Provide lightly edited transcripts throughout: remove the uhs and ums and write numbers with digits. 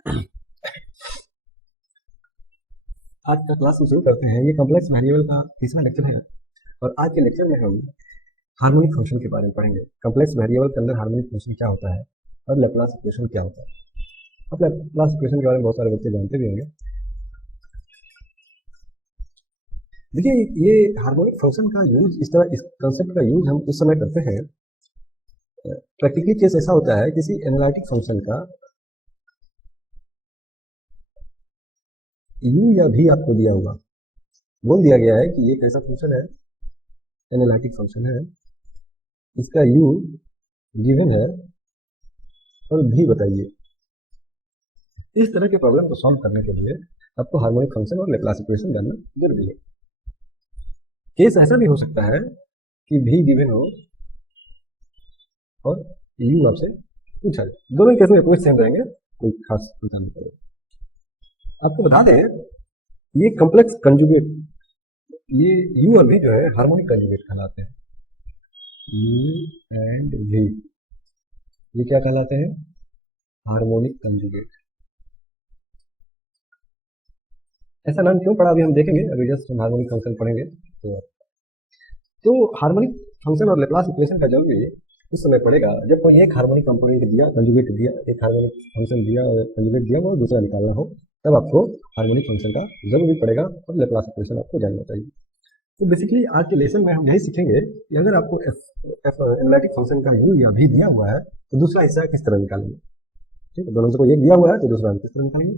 आज का क्लास हम शुरू करते हैं। ये कॉम्प्लेक्स वेरिएबल का तीसरा लेक्चर है और आज के लेक्चर में हम हार्मोनिक फंक्शन के बारे में पढ़ेंगे। कॉम्प्लेक्स वेरिएबल के अंदर हार्मोनिक फंक्शन क्या होता है और लैप्लास इक्वेशन क्या होता है। अब लैप्लास इक्वेशन के बारे में बहुत सारे बच्चे जानते भी होंगे। देखिए, ये हार्मोनिक फंक्शन का यूज इस कंसेप्ट का यूज हम उस समय करते हैं। प्रैक्टिकली केस ऐसा होता है, किसी एनालिटिक फंक्शन का यू या भी आपको दिया हुआ, बोल दिया गया है कि ये कैसा फंक्शन है, एनालिटिक फंक्शन है, इसका यू गिवन है और भी बताइए। इस तरह के प्रॉब्लम को सॉल्व करने के लिए आपको हार्मोनिक फंक्शन और लैप्लास इक्वेशन जानना जरूरी है। केस ऐसा भी हो सकता है कि भी गिवन हो और यू आपसे पूछा जाए। दोनों केस में अप्रोच सेम रहेंगे, कोई खास चिंता नहीं करें। आपको बता दें, ये कॉम्प्लेक्स कंजुगेट, ये यू और भी जो है हार्मोनिक कंजुगेट कहलाते हैं। यू एंड भी ये क्या कहलाते हैं? Harmonic conjugate. ऐसा नाम क्यों पड़ा अभी हम देखेंगे, अभी जस्ट हम हार्मोनिक फंक्शन पढ़ेंगे। तो हार्मोनिक फंक्शन और लैप्लास इक्वेशन का जरूरी उस समय पड़ेगा जब कोई एक हार्मोनिक कंपोनेंट दिया, कंजुगेट दिया, एक हार्मोनिक फंक्शन दिया और कंजुगेट दिया और दूसरा निकालना हो, तब आपको हार्मोनिक फंक्शन का जरूरी पड़ेगा और लैप्लास इक्वेशन आपको जानना चाहिए। तो बेसिकली आज के लेसन में हम यही सीखेंगे कि अगर आपको एनालिटिक फंक्शन का यू या भी दिया हुआ है तो दूसरा हिस्सा किस तरह निकालेंगे। ठीक है, दोनों को एक दिया हुआ है तो दूसरा किस तरह निकालेंगे,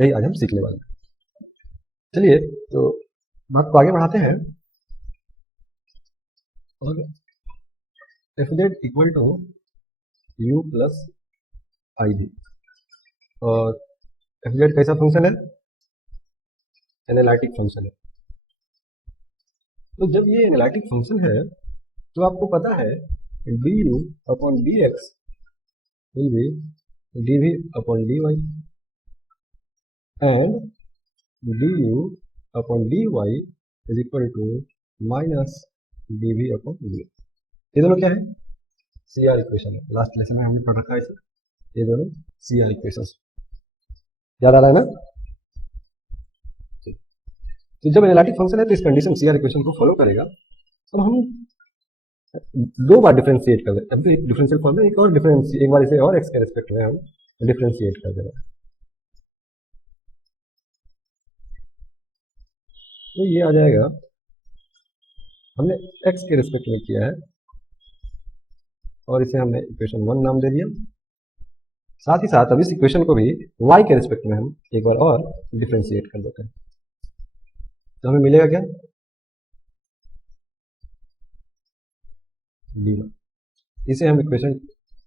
यही आज हम सीखने वाले हैं। चलिए तो बात को आगे बढ़ाते हैं। और f z equal to u plus i भी, और एफ जेड कैसा फंक्शन है? एनालिटिक फंक्शन है। तो जब ये एनालिटिक फंक्शन है तो आपको पता है d u upon d x will be d v upon d y and d u upon d y is equal to minus d v upon d. ये दोनों क्या है? सी आर इक्वेशन है। लास्ट लेसन में हमने पढ़ रखा है इसे। ये दोनों सी आर इक्वेशन याद आ रहा है ना? तो जब एनालिटिक फंक्शन है तो इस कंडीशन सी आर इक्वेशन को फॉलो करेगा। अब हम दो बार डिफरेंशिएट कर दें। अब तो एक डिफरेंशियल फॉर्म है, एक और डिफरेंस, एक बार इसे और एक्स के रिस्पेक्ट में हम डिफरेंशिएट कर देंगे। तो ये आ जाएगा, हमने एक्स के रिस्पेक्ट में किया है और इसे हमने इक्वेशन 1 नाम दे दिया। साथ ही साथ अब इस इक्वेशन को भी y के रिस्पेक्ट में हम एक बार और डिफरेंशिएट कर देते हैं। तो हमें मिलेगा क्या? डी। इसे हम इक्वेशन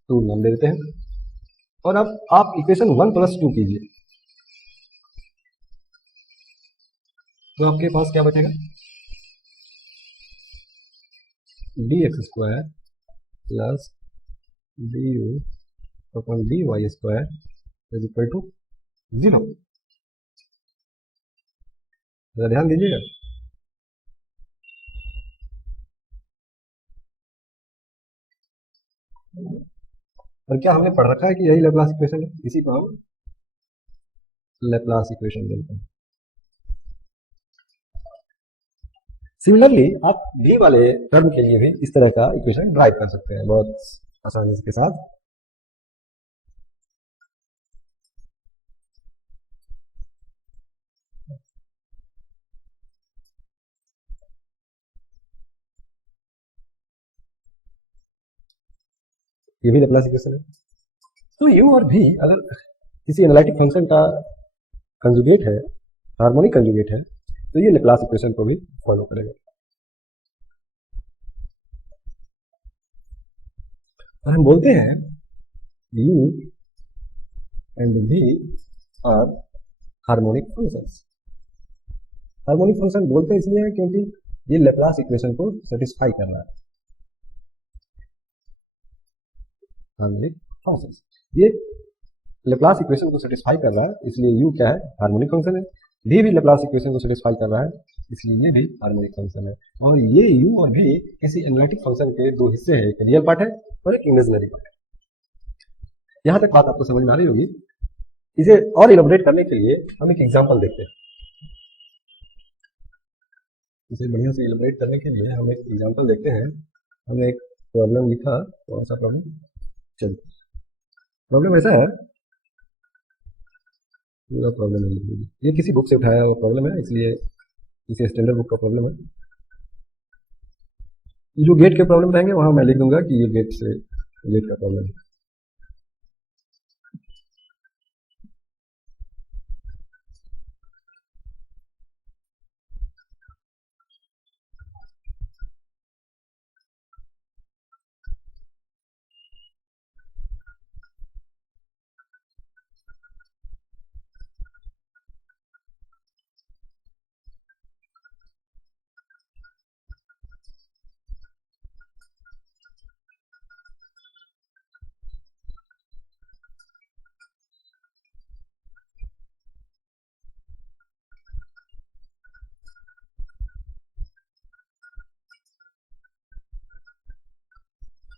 2 नाम दे देते हैं। और अब आप इक्वेशन 1 प्लस 2 कीजिए तो आपके पास क्या बचेगा? D x square plus d u upon d y square is equal to 0। जरा ध्यान दीजिएगा। और क्या हमने पढ़ रखा है कि यही लैप्लास इक्वेशन है, इसी को हम लैप्लास इक्वेशन बोलते हैं। सिमिलरली आप डी वाले टर्म के लिए भी इस तरह का इक्वेशन ड्राइव कर सकते हैं बहुत आसानी के साथ। ये भी लैप्लास इक्वेशन है। तो यू और भी अगर किसी एनालिटिक फंक्शन का कंजुगेट है, हार्मोनिक कंजुगेट है, तो ये लैप्लास इक्वेशन को भी फॉलो करेगा। और हम बोलते हैं u and v are harmonic functions. Harmonic function बोलते हैं इसलिए क्योंकि ये लैप्लास इक्वेशन को सेटिस्फाई कर रहा है। हार्मोनिक फंक्शंस ये लैप्लास इक्वेशन को सेटिस्फाई कर रहा है, इसलिए यू क्या है? हार्मोनिक फंक्शन है। भी लैप्लास इक्वेशन को सेटिस्फाई कर रहा है, इसलिए ये भी हार्मोनिक फंक्शन है। और ये यू और भी किसी एनालिटिक फंक्शन के दो हिस्से हैं, एक रियल पार्ट है और एक इमेजिनरी पार्ट है। यहां तक बात आपको समझ में आ रही होगी। इसे और इलैबोरेट करने के लिए हम एक एग्जांपल देखते हैं। इसे बढ़िया से इलैबोरेट करने के लिए हम एक एग्जांपल देखते हैं। हमने एक प्रॉब्लम लिखा, कौन सा प्रॉब्लम, चलिए प्रॉब्लम ऐसा है, पूरा प्रॉब्लम है, ये किसी बुक से उठाया हुआ प्रॉब्लम है, इसलिए इसे स्टैंडर्ड बुक का प्रॉब्लम है। जो गेट के प्रॉब्लम रहेंगे वहां मैं लिख दूंगा कि ये गेट का प्रॉब्लम है।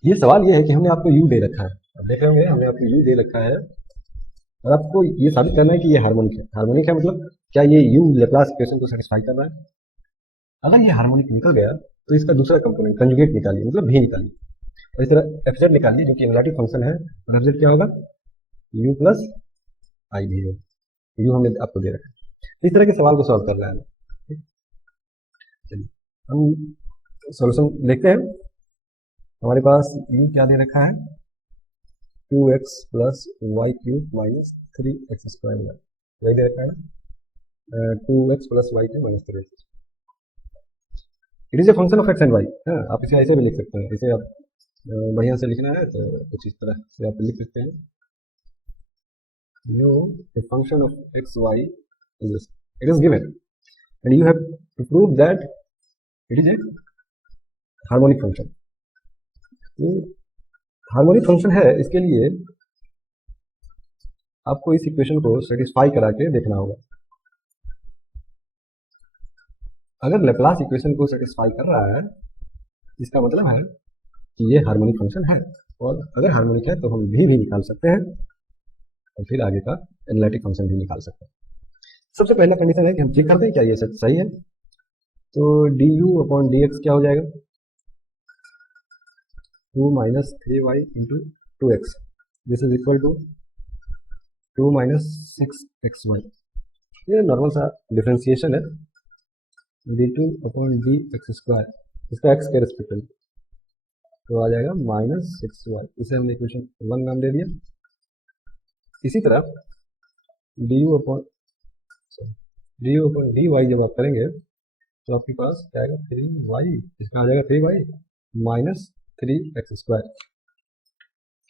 ये सवाल ये है कि हमने आपको यू दे रखा है, अब देख रहे होंगे हमने आपको यू दे रखा है और आपको ये साबित करना है कि ये हार्मोनिक है। हार्मोनिक है मतलब क्या ये यू लेप्लास इक्वेशन को सेटिस्फाई कर रहा है। अगर ये हार्मोनिक निकल गया तो इसका दूसरा कंपोनेंट कंजुगेट निकालिए, मतलब भी निकालिए, और इस तरह एफ जेड निकालिए जो कि रिलेटिव फंक्शन है, और एफ जेड क्या होगा, यू प्लस आई भी है, यू हमने आपको दे रखा है। तो इस तरह के सवाल को सॉल्व कर रहा है। ठीक? चलिए हम सॉल्यूशन देखते हैं। हमारे पास यू क्या दे रखा है, 2x plus y cube minus 3x square, वही दे रखा है ना, 2x plus y cube minus 3x। It is a function of x and y. आप इसे ऐसे भी लिख सकते हैं, इसे आप बढ़िया से लिखना है तो कुछ इस तरह से आप लिख सकते हैं, no a function of x y is it is given and you have to prove that it is a harmonic function. तो हार्मोनिक फंक्शन है, इसके लिए आपको इस इक्वेशन को सेटिस्फाई करा के देखना होगा। अगर लेप्लास इक्वेशन को सेटिस्फाई कर रहा है इसका मतलब है कि ये हार्मोनिक फंक्शन है, और अगर हार्मोनिक है तो हम भी निकाल सकते हैं और फिर आगे का एनालिटिक फंक्शन भी निकाल सकते हैं। सबसे पहला कंडीशन है कि हम चेक करते हैं क्या ये सही है। तो d u upon d x क्या हो जाएगा, 2 minus 3y into 2x, this is equal to 2 minus 6xy। ये नॉर्मल सा डिफ्रेंसिएशन है, d2 upon d x square, इसका x के रेस्पेक्ट में तो आ जाएगा माइनस 6y, इसे हमने इक्वेशन 1 नाम दे दिया। इसी तरह d u upon d y जब आप करेंगे तो आपके पास क्या आएगा, 3y, इसका आ जाएगा 3y माइनस 3x स्क्वायर,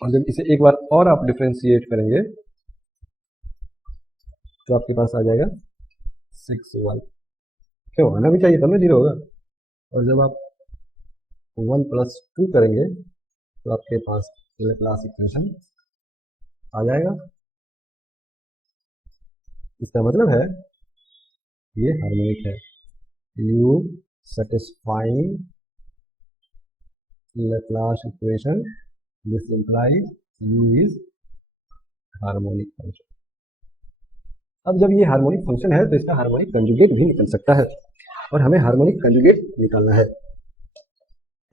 और जब इसे एक बार और आप डिफ्रेंशिएट करेंगे तो आपके पास आ जाएगा 6y। क्यों, आना भी चाहिए तब ना 0 होगा। और जब आप 1 प्लस 2 करेंगे तो आपके पास लेप्लास इक्वेशन आ जाएगा। इसका मतलब है ये हार्मोनिक है, you satisfying Laplace equation, this implies u is harmonic function। अब जब ये हार्मोनिक फंक्शन है तो इसका हार्मोनिक कंजुगेट भी निकल सकता है, और हमें हार्मोनिक कंजुगेट निकालना है,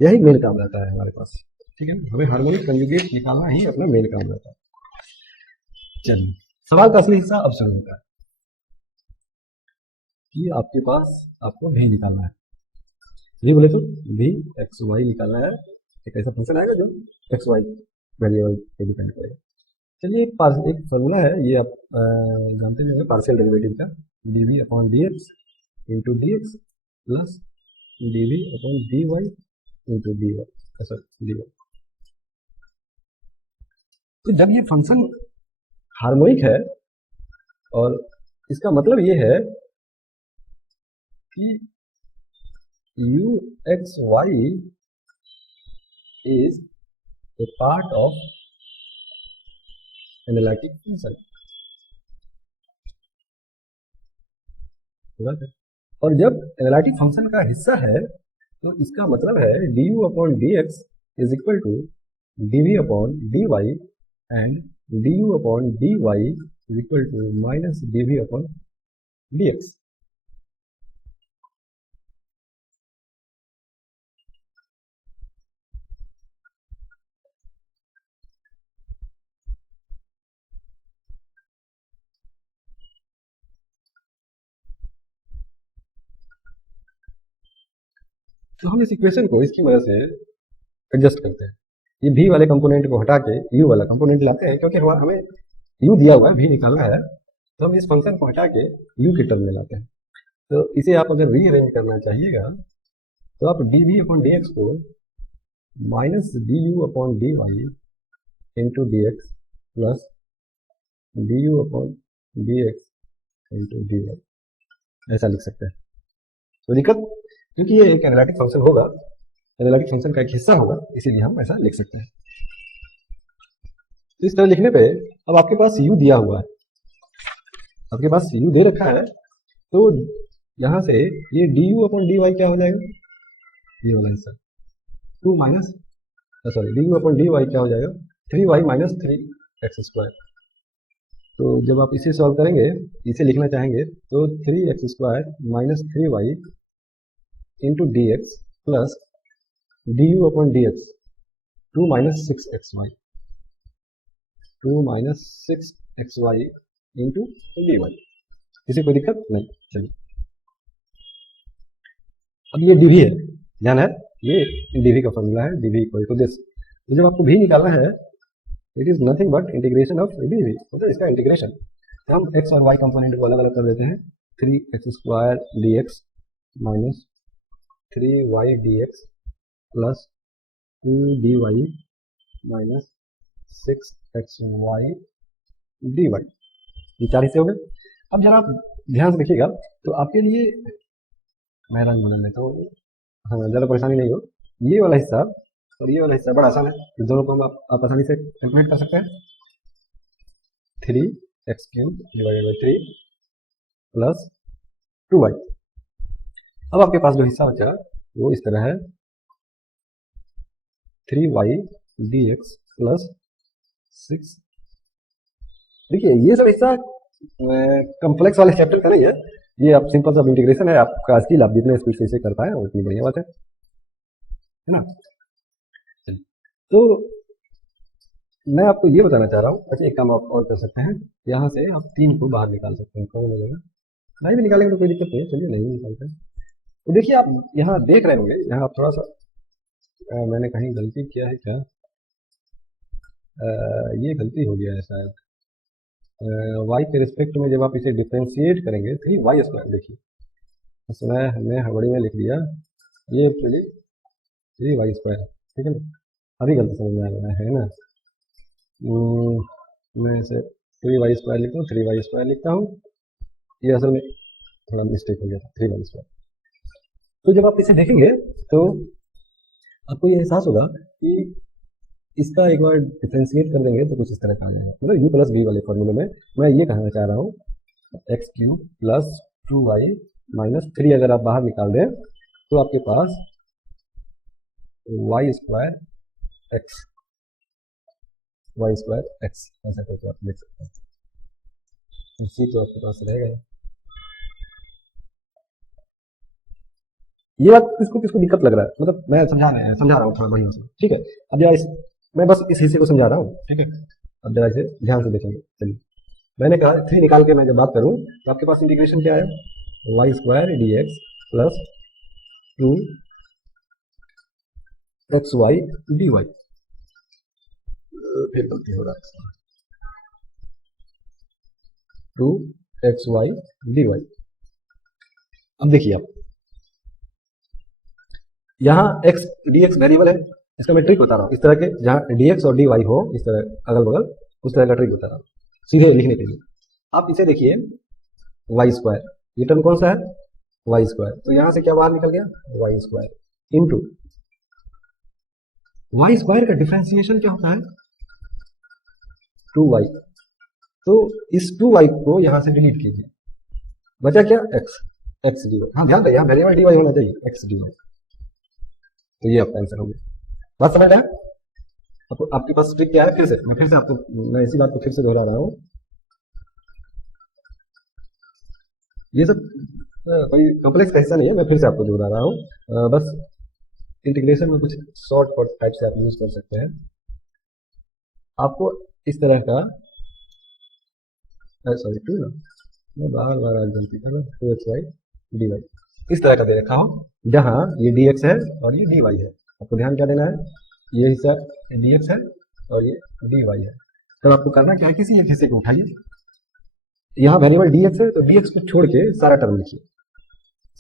यही मेन काम रहता है हमारे पास। ठीक है, हमें हार्मोनिक कंजुगेट निकालना ही अपना मेन काम रहता है। चलिए सवाल का असली हिस्सा अब शुरू होता है कि आपके पास आपको भी निकालना है, भी बोले तो भी एक्स वाई निकालना है। एक ऐसा फंक्शन आएगा जो एक्स वाई वेरिएबल पे डिपेंड करेगा। चलिए एक फॉर्मूला है, ये आप जानते होंगे पार्शियल डेरिवेटिव का, d v upon d x into d x plus d v upon d y into d y, ऐसा डी वाई। तो जब ये फंक्शन हार्मोनिक है और इसका मतलब ये है कि u x y is a part of analytic function, और जब एनालिटिक फंक्शन का हिस्सा है तो इसका मतलब है d u upon d x is equal to d v upon d y and d u upon d y is equal to minus d v upon d x. तो हम इस इक्वेशन को इसकी मदद से एडजस्ट करते हैं। ये भी वाले कंपोनेंट को हटा के यू वाला कंपोनेंट लाते हैं, क्योंकि हमें यू दिया हुआ है, भी निकालना है, तो हम इस फंक्शन को हटा के यू की टर्म में लाते हैं। तो इसे आप अगर रीअरेंज करना चाहिएगा तो आप d v upon d x को minus d u upon d y into d x plus d u upon d x into d y ऐसा लिख सकते हैं। तो दिक्कत, क्योंकि ये एक एनालिटिक फंक्शन होगा, एनालिटिक फंक्शन का एक हिस्सा होगा, इसीलिए हम ऐसा लिख सकते हैं। तो इस तरह लिखने पे अब आपके पास u दिया हुआ है, आपके पास u दे रखा है, तो यहां से ये d u upon d y क्या हो जाएगा, ये वाला हिस्सा 2 minus sorry d u upon d y क्या हो जाएगा 3y माइनस 3x²। तो जब आप इसे सॉल्व करेंगे, इसे लिखना चाहेंगे, तो 3x² minus 3y into d x plus d u upon d x 2 minus 6xy 2 minus 6xy into d y. किसी कोई दिक्कत नहीं। चलिए, अब ये डीवी है, ध्यान है, ये डीवी का फॉर्मूला है, डीवी इक्वल टू दिस। तो जब आपको भी निकालना है, it is nothing but integration of dv, मतलब इसका इंटीग्रेशन। तो हम एक्स और वाई कंपोनेंट को अलग अलग कर देते हैं। 3x² dx minus 3y dx plus 2dy minus 6xy dy। ये चार हिस्से हो गए। अब जरा आप ध्यान से देखिएगा, तो आपके लिए मैं रंग बदल लेता हूँ, हाँ ज़्यादा परेशानी नहीं हो। ये वाला हिस्सा और ये वाला हिस्सा बड़ा आसान है, इस दोनों को हम आप आसानी से कैलकुलेट कर सकते हैं। 3x³ divided by 3 plus 2y। अब आपके पास जो हिस्सा बचा वो इस तरह है, 3y dx प्लस 6। देखिए ये सब हिस्सा कॉम्प्लेक्स वाले चैप्टर का नहीं है, ये आप सिंपल सा इंटीग्रेशन है, आपका स्किल, आप जितने स्पीड से इसे कर पाए उतनी बढ़िया बात है ना। तो मैं आपको ये बताना चाह रहा हूँ। अच्छा, एक काम आप और कर सकते हैं, यहाँ से आप 3 को बाहर निकाल सकते हैं। कौन लगेगा, नहीं भी निकालेंगे तो कोई दिक्कत नहीं है, चलिए नहीं निकालते हैं। तो देखिए आप यहाँ देख रहे होंगे, यहाँ आप थोड़ा सा मैंने कहीं गलती किया है क्या, ये गलती हो गया है शायद। y के रिस्पेक्ट में जब आप इसे डिफ्रेंशिएट करेंगे 3y², देखिए उसमें हमने हड़बड़ी में लिख दिया, ये एक्चुअली 3y², ठीक है ना। अभी गलती समझ में आ रहा है ना। मैं इसे 3y² लिखता हूँ, 3y² लिखता हूँ, ये असल में थोड़ा मिस्टेक हो गया था, 3y²। तो जब आप इसे देखेंगे तो आपको ये एहसास होगा कि इसका एक बार डिफ्रेंशिएट कर देंगे तो कुछ इस तरह का आ जाएगा। मतलब u प्लस v वाले फॉर्मूले में मैं ये कहना चाह रहा हूँ, x³ प्लस 2y माइनस 3 अगर आप बाहर निकाल दें तो आपके पास y² x ऐसा करके आप लिख सकते हैं। इसी तो आपके पास रहेगा। ये बात किसको किसको दिक्कत लग रहा है, मतलब मैं समझा रहा हूँ थोड़ा बढ़िया से, ठीक है। अब जरा मैं बस इस हिस्से को समझा रहा हूँ, ठीक है। अब जरा इसे ध्यान से देखेंगे। चलिए, मैंने कहा 3 निकाल के मैं जब बात करूँ तो आपके पास इंटीग्रेशन क्या है, y² dx plus 2xy dy। फिर गलती हो रहा है, 2xy dy। अब देखिए आप यहाँ x dx वेरिएबल है, इसका मैं ट्रिक बता रहा हूँ। इस तरह के जहाँ dx और dy हो, इस तरह अगल बगल, उस तरह का ट्रिक बता रहा हूँ सीधे लिखने के लिए। आप इसे देखिए y², ये टर्म कौन सा है, y², तो यहाँ से क्या बाहर निकल गया, y² इंटू y² का डिफरेंशिएशन क्या होता है, 2y। तो इस 2y को यहाँ से डिलीट कीजिए, बचा क्या, x dy। हाँ ध्यान रहे, यहाँ वेरिएबल dy होना चाहिए, x dy। तो ये आपका आंसर हो गया। बात समझ रहे हैं। आपके पास ट्रिक क्या है, फिर से मैं इसी बात को फिर से दोहरा रहा हूँ। ये सब कोई कॉम्प्लेक्स का हिस्सा नहीं है, मैं फिर से आपको दोहरा रहा हूँ। बस इंटीग्रेशन में कुछ शॉर्ट कट टाइप से आप यूज कर सकते हैं। आपको इस तरह का सॉरी टू ना, मैं बार बार आज गलती कर रहा हूँ, two x y d y इस तरह का दे रखा हो, जहाँ ये डी एक्स है और ये डी वाई है। आपको ध्यान क्या देना है, ये हिस्सा डी एक्स है और ये डी वाई है। तो आपको करना क्या है, किसी एक हिस्से को उठाइए, यहाँ वेरिएबल डी एक्स है तो डी एक्स को छोड़ के सारा टर्म लिखिए।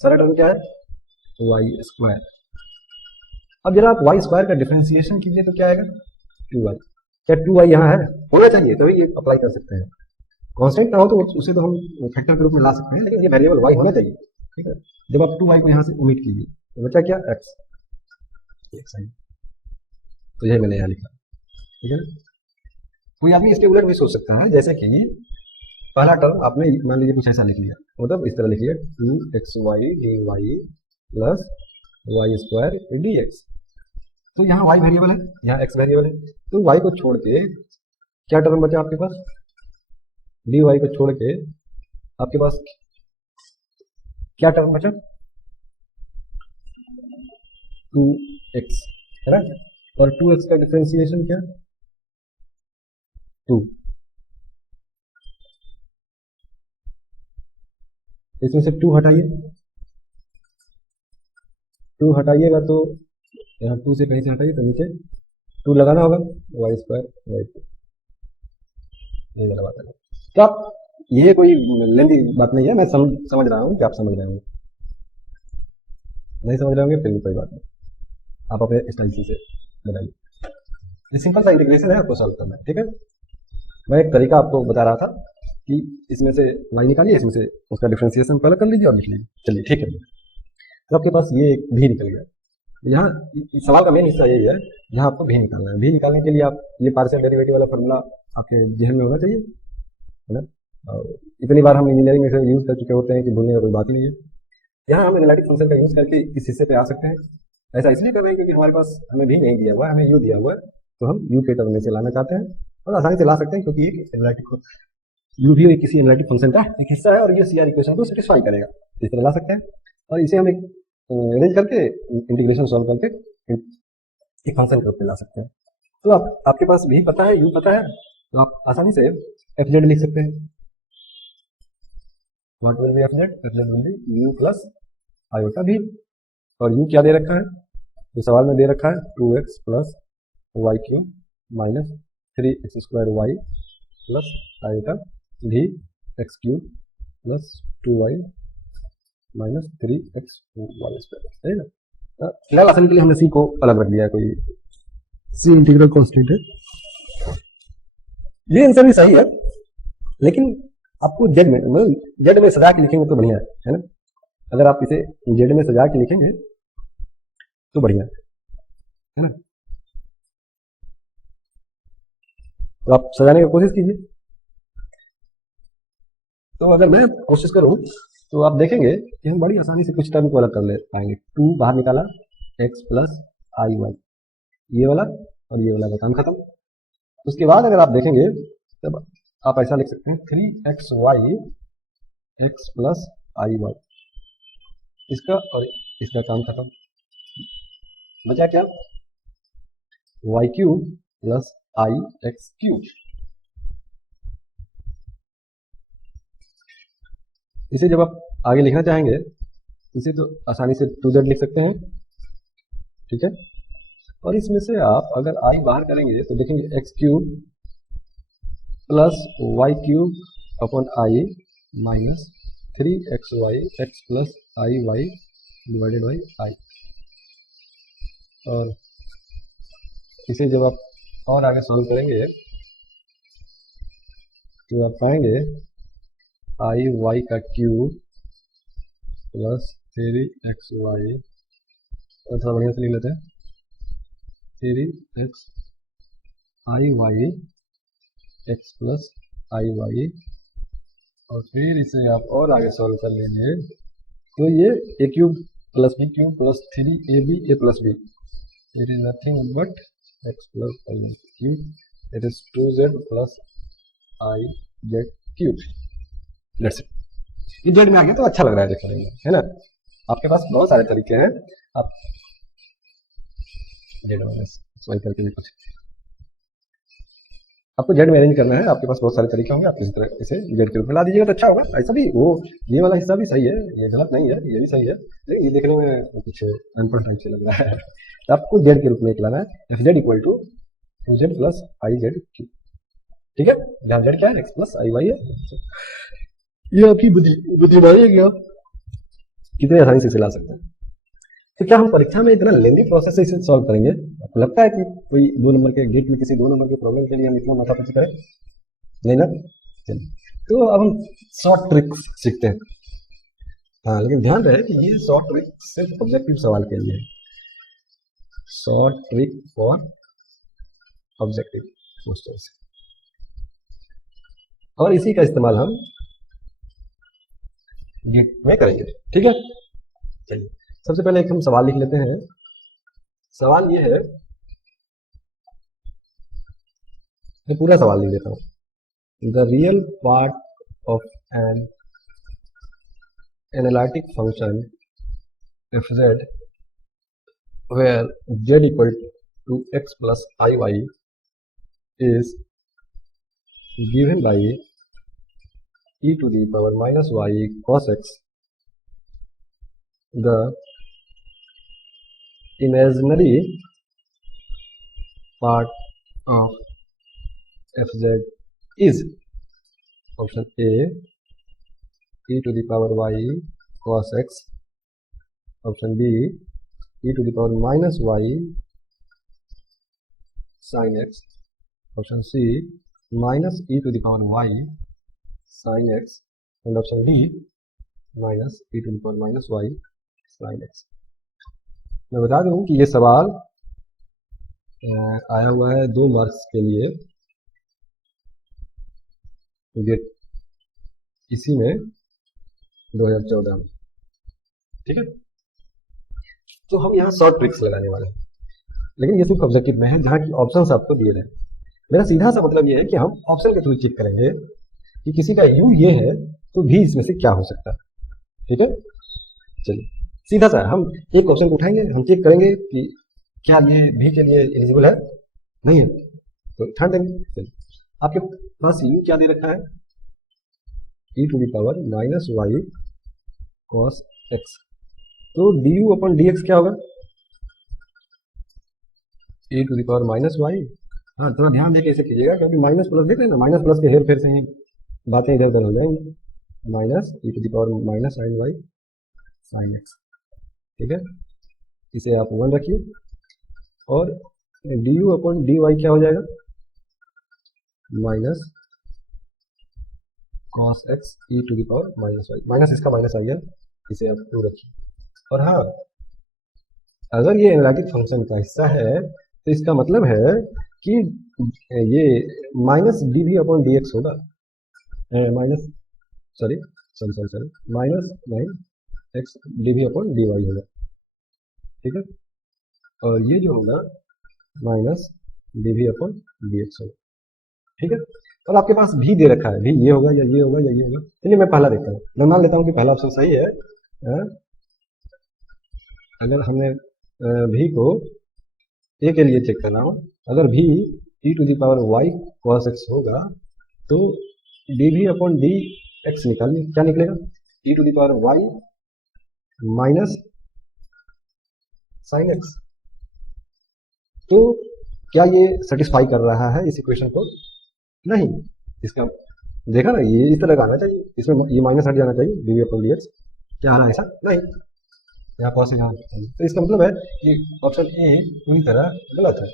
सारा टर्म क्या है, वाई स्क्वायर। अब जरा आप वाई स्क्वायर का डिफरेंशिएशन कीजिए तो क्या आएगा, टू वाई। क्या टू वाई यहाँ है, होना चाहिए, तो ये अप्लाई कर सकते हैं। कांस्टेंट ना हो तो उसे तो हम फैक्टर के रूप में ला सकते हैं, लेकिन ये वेरिएबल वाई होना चाहिए। ठीक है, जब आप टू वाई को यहाँ से ओमिट कीजिए तो बचा क्या, एक्स। तो यही मैंने यहाँ लिखा। ठीक है, कोई आदमी इसके उलट भी सोच सकता है, जैसे कि पहला टर्म आपने मान लीजिए कुछ ऐसा लिख लिया, मतलब इस तरह लिखिए two x y d y plus y square d x. तो यहाँ y वेरिएबल है, यहाँ x वेरिएबल है, तो y को छोड़ के क्या टर्म बचा आपके पास, dy को छोड़ के आपके पास क्या टर्म बचा, 2x है ना। और 2x का डिफरेंशिएशन क्या, 2। इसमें से 2 हटाइए, 2 हटाइएगा तो यहाँ 2 से कहीं से हटाइए तो नीचे 2 लगाना होगा, वाई स्क्वायर वाई टू, ये वाला बात है। तो आप, ये कोई लेंदी बात नहीं है, मैं समझ रहा हूँ कि आप समझ रहे होंगे, नहीं समझ रहे होंगे फिर भी कोई बात नहीं, आप अपने स्टाइल से बनाइए। ये सिंपल सा इंटीग्रेशन है, आपको सॉल्व करना है। ठीक है, मैं एक तरीका आपको बता रहा था कि इसमें से वाई निकालिए, इसमें से उसका डिफरेंशिएशन पहले कर लीजिए और लिख लीजिए। चलिए ठीक है, तो आपके पास ये एक भी निकल गया। यहाँ सवाल का मेन हिस्सा यही है, यहाँ आपको भी निकालना है। भी निकालने के लिए आप ये पार्शियल डेरिवेटिव वाला फॉर्मूला आपके जहन में होना चाहिए, है ना। और इतनी बार हम इंजीनियरिंग में से यूज कर चुके होते हैं कि भूलने का कोई बात ही नहीं है। यहाँ हम एनालिटिक फंक्शन का यूज करके इस हिस्से पे आ सकते हैं। ऐसा इसलिए कर रहे हैं क्योंकि हमारे पास हमें भी नहीं दिया हुआ है, हमें यू दिया हुआ है, तो हम यू के टर्म में से लाना चाहते हैं और आसानी से ला सकते हैं, क्योंकि एक एनालिटिक यू भी किसी एनालिटिक फंक्शन का एक हिस्सा है और ये सीआर इक्वेशन को सेटिस्फाई करेगा, इस तरह ला सकते हैं। और इसे हम एक अरेंज करके इंटीग्रेशन सॉल्व करके एक फंक्शन के रूप में ला सकते हैं। तो आपके पास भी पता है, यू पता है, तो आप आसानी से एफ जेड लिख सकते हैं। What will be F Z, F Z will be you plus iota भी। और यू क्या दे रखा है, तो सवाल में दे रखा है 2x plus y cube minus 3x square y plus iota भी x cube plus 2y minus 3x y square, है ना। फिलहाल आसान के लिए हमने सी को अलग रख दिया है, कोई सी इंटीग्रल कांस्टेंट है। ये आंसर भी सही है, लेकिन आपको जेड में, मतलब जेड में सजा के लिखेंगे तो बढ़िया है ना। अगर आप इसे जेड में सजा के लिखेंगे तो बढ़िया है ना। तो आप सजाने की कोशिश कीजिए। तो अगर मैं कोशिश करूं तो आप देखेंगे कि हम बड़ी आसानी से कुछ टर्म को अलग कर ले पाएंगे। 2 बाहर निकाला, x प्लस आई वाई, ये वाला और ये वाला का काम खत्म। उसके बाद अगर आप देखेंगे तब आप ऐसा लिख सकते हैं 3x y x plus i Y, इसका और इसका काम खत्म। बचा क्या, वाई क्यूब प्लस आई एक्स क्यूब। इसे जब आप आगे लिखना चाहेंगे इसे तो आसानी से 2z लिख सकते हैं, ठीक है। और इसमें से आप अगर आई बाहर करेंगे तो देखेंगे x cube plus y cube upon i minus 3x y x plus i y divided by i. और इसे जब आप और आगे सॉल्व करेंगे तो आप पाएंगे आई वाई का क्यूब प्लस 3x वाई, थोड़ा बढ़िया से लिख लेते हैं, 3x I Y x plus i Y. और फिर इसे आप और आगे सॉल्व कर लीजिए तो ये a cube plus b cube plus 3ab a plus b, it is nothing but x plus i cube, it is 2z plus i z cube. Let's it. ये जेड में आ गया तो अच्छा लग रहा है देखने में, है ना। आपके पास बहुत सारे तरीके हैं, आप जेड माइनस सॉरी करके भी कुछ आपको जेड में अरेंज करना है, आपके पास बहुत सारे तरीके होंगे, आप किसी तरह इसे जेड के रूप में ला दीजिएगा तो अच्छा होगा। ऐसा भी वो ये वाला हिस्सा भी सही है, ये गलत नहीं है, ये भी सही है, लेकिन ये देखने में कुछ अनपढ़ टाइप से लग रहा है। तो आपको जेड के रूप में लाना है, f z equal to z plus i z q, ठीक है। जहाँ जेड क्या है, एक्स प्लस आई वाई है। ये आपकी बुद्धिमानी है कि आप कितने आसानी से इसे ला सकते हैं। तो क्या हम परीक्षा में इतना लेंदी प्रोसेस से इसे सॉल्व करेंगे? आपको लगता है कि कोई 2 नंबर के गेट में किसी 2 नंबर के प्रॉब्लम के लिए हम इतना माथा पच्ची करें? नहीं ना। चलिए, तो अब हम शॉर्ट ट्रिक्स सीखते हैं। हाँ, लेकिन ध्यान रहे कि ये शॉर्ट ट्रिक सिर्फ ऑब्जेक्टिव सवाल के लिए, short trick for objective questions, और इसी का इस्तेमाल हम गेट में करेंगे, ठीक है। चलिए, सबसे पहले एक हम सवाल लिख लेते हैं। सवाल ये है, मैं पूरा सवाल लिख लेता हूँ। The real part of an analytic function f z where z equal to x plus i y is given by e to the power minus y cos x, the imaginary part of fz is option A e to the power y cos x, option B e to the power minus y sin x, option C minus e to the power y sin x, and option D minus e to the power minus y sin x। मैं बता दूं कि ये सवाल आया हुआ है 2 marks के लिए, ये इसी में 2014 में, ठीक है। तो हम यहाँ शॉर्ट ट्रिक्स लगाने वाले हैं, लेकिन ये सिर्फ ऑब्जेक्टिव में है जहाँ की ऑप्शंस आपको दिए गए। मेरा सीधा सा मतलब ये है कि हम ऑप्शन के थ्रू चेक करेंगे कि किसी का यू ये है तो भी इसमें से क्या हो सकता है, ठीक है। चलिए, सीधा सा हम एक ऑप्शन को उठाएंगे, हम चेक करेंगे कि क्या ये भी के लिए एलिजिबल है, नहीं है तो ध्यान देंगे। चलिए, आपके पास यू क्या दे रखा है, e to the power minus y cos x, तो d u upon d x क्या होगा, e to the power minus y. हाँ, थोड़ा ध्यान देके इसे कीजिएगा, क्योंकि माइनस प्लस देख रहे हैं ना, माइनस प्लस के हेर फेर से ही बातें इधर उधर हो जाएंगी। Minus e to the power minus sine y sine x, ठीक है। इसे आप 1 रखिए, और d u upon d y क्या हो जाएगा, minus cos x e to the power minus y, minus इसका माइनस आ गया, इसे आप 2 रखिए। और हाँ, अगर ये एनालिटिक फंक्शन का हिस्सा है तो इसका मतलब है कि ये minus d v upon d x होगा, minus sorry sorry sorry sorry minus 9 x d v upon d y होगा, ठीक है। और ये जो होगा minus d v upon d x होगा, ठीक है। और आपके पास भी दे रखा है, भी ये होगा या ये होगा या ये होगा। चलिए, मैं पहला देखता हूँ, मैं मान लेता हूँ कि पहला ऑप्शन सही है। अगर हमने भी को ए के लिए चेक करना हो, अगर भी e to the power y cos x होगा तो d v upon d x निकालिए, क्या निकलेगा, e to the power y minus sine x. तो क्या ये सेटिस्फाई कर रहा है इस इक्वेशन को? नहीं। इसका देखा ना, ये इस तरह का आना चाहिए, इसमें ये माइनस हट जाना चाहिए, d v upon d x. क्या आ रहा है ऐसा? नहीं, यहाँ कॉस से जाना चाहिए। तो इसका मतलब है कि ऑप्शन ए पूरी तरह गलत है।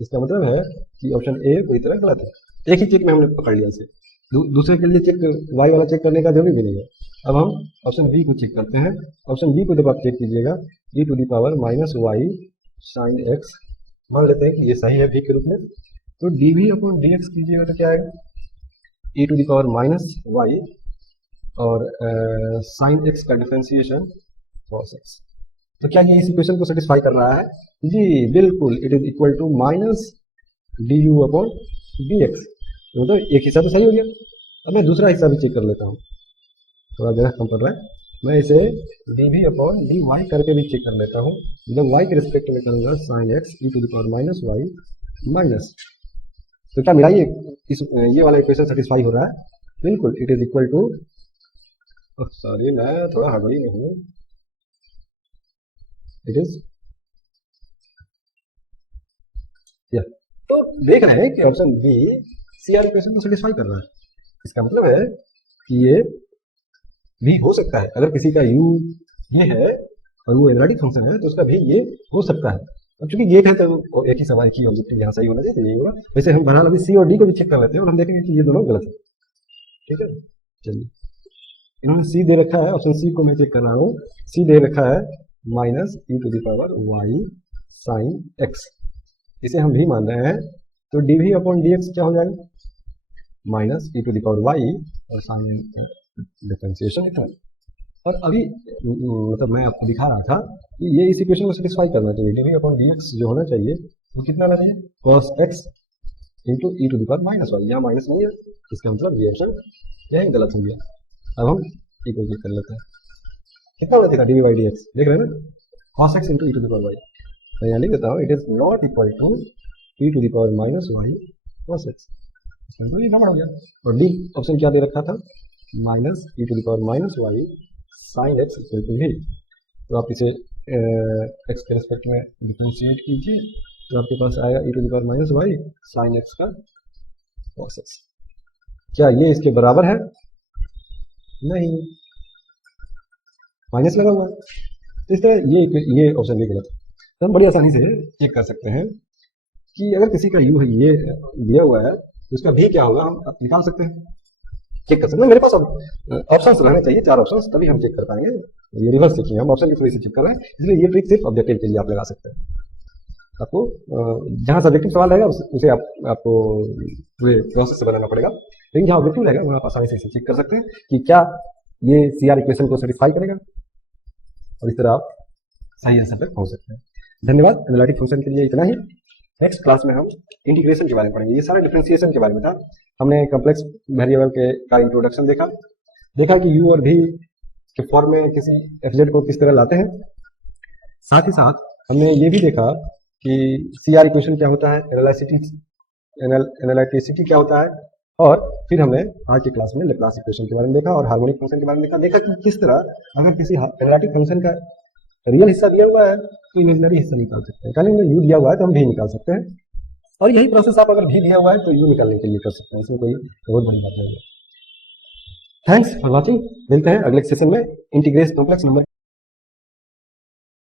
इसका मतलब है कि ऑप्शन ए पूरी तरह गलत है। एक ही चेक में हमने पकड़ लिया इसे, दूसरे के लिए चेक वाई वाला चेक करने का जरूरी भी नहीं है। अब हम ऑप्शन बी को चेक करते हैं। ऑप्शन बी को जब आप चेक कीजिएगा, e to the power minus y sine x, मान लेते हैं कि ये सही है भी के रूप में, तो d v upon d x कीजिएगा तो क्या आएगा, e to the power minus y और साइन एक्स का डिफ्रेंसिएशन cos x। तो क्या ये इस इक्वेशन को सेटिस्फाई कर रहा है? जी बिल्कुल, it is equal to minus d u upon d x, मतलब एक हिस्सा तो सही हो गया। अब मैं दूसरा हिस्सा भी चेक कर लेता हूँ। थोड़ा जगह कम पड़ रहा है, मैं इसे dv अपॉन dy करके भी चेक कर लेता हूँ। जब y के रिस्पेक्ट में करूँगा sine x e to the power minus y minus, तो क्या मेरा ये वाला इक्वेशन सेटिस्फाई हो रहा है? बिल्कुल, it is equal to, sorry मैं थोड़ा हड़बड़ी में हूँ, इट इज या, तो देख रहे हैं कि option b c r equation को सेटिस्फाई कर रहा है। इसका मतलब है कि ये भी हो सकता है, अगर किसी का u ये है और वो एनालिटिक फंक्शन है तो उसका भी ये हो सकता है। अब चूंकि ये है तो एक ही सवाल की ऑब्जेक्टिव यहाँ सही होना चाहिए, यही होगा। वैसे हम बहरहाल अभी सी और डी को भी चेक कर लेते हैं और हम देखेंगे कि ये दोनों गलत है। ठीक है, चलिए, इन्होंने सी दे रखा है, ऑप्शन सी को मैं चेक कर रहा हूँ। सी दे रखा है minus e to the power y sine x, इसे हम भी मान रहे हैं, तो d v upon d x क्या हो जाएगा? Minus e to the power y और साइन डिफरेंशिएशन इतना। और अभी मतलब मैं आपको दिखा रहा था कि ये इस इक्वेशन को सेटिस्फाई करना चाहिए। D v upon d x जो होना चाहिए वो कितना आना चाहिए? Cos x into e to the power minus y, यहाँ माइनस नहीं है, इसका मतलब ये ऑप्शन यही गलत हो गया। अब हम इक्वल चेक कर लेते हैं, कितना होना चाहिए d v by d x, देख रहे हैं ना, cos x into e to the power y. मैं यहाँ लिख देता हूँ, it is not equal to e to the power minus y cos x, इसका मतलब ये नंबर हो गया। और डी ऑप्शन क्या दे रखा था? Minus e to the power minus y sine x equal to भी। तो आप इसे एक्स के रिस्पेक्ट में डिफरेंशिएट कीजिए, तो आपके पास आएगा e to the power minus y sine x का कॉस एक्स। क्या ये इसके बराबर है? नहीं, माइनस लगा हुआ है, तो इस तरह ये ऑप्शन भी गलत है। तो हम बड़ी आसानी से चेक कर सकते हैं कि अगर किसी का यू है ये दिया हुआ है तो उसका भी क्या होगा, हम निकाल सकते हैं, चेक कर सकते हैं। मेरे पास अब ऑप्शंस रहने चाहिए, 4 ऑप्शंस, तभी हम चेक कर पाएंगे। ये रिवर्स चेकिंग, हम ऑप्शन की थ्रू से चेक कर रहे हैं, इसलिए ये ट्रिक सिर्फ ऑब्जेक्टिव के लिए आप लगा सकते हैं। आपको जहाँ सब्जेक्टिव सवाल रहेगा उसे आपको पूरे प्रोसेस से बनाना पड़ेगा, लेकिन जहाँ ऑब्जेक्टिव रहेगा वहाँ आप आसानी से इसे चेक कर सकते हैं कि क्या ये सी आर इक्वेशन को सेटिस्फाई करेगा, और इस तरह आप सही आंसर तक पहुँच सकते हैं। धन्यवाद। एनालिटिक फंक्शन के लिए इतना ही। नेक्स्ट क्लास में हम इंटीग्रेशन के बारे में पढ़ेंगे। ये सारा डिफरेंशिएशन के बारे में था। हमने कॉम्प्लेक्स वेरिएबल का इंट्रोडक्शन देखा कि u और v के फॉर्म में किसी एफ को किस तरह लाते हैं। साथ ही साथ हमने ये भी देखा कि सी आर इक्वेशन क्या होता है, एनालिटिसिटी क्या होता है, और फिर हमने आज की क्लास में लैप्लास इक्वेशन के बारे में देखा और हार्मोनिक फंक्शन के बारे में देखा कि किस तरह अगर किसी एनालिटिक फंक्शन का रियल हिस्सा दिया हुआ है तो इमेजिनरी हिस्सा निकाल सकते हैं। कहीं यू दिया हुआ है तो हम भी निकाल सकते हैं, और यही प्रोसेस आप अगर भी दिया हुआ है तो यू निकालने के लिए कर सकते हैं। इसमें कोई बहुत बड़ी बात नहीं है। Thanks for watching. मिलते हैं अगले सेशन में इंटीग्रेशन कॉम्प्लेक्स नंबर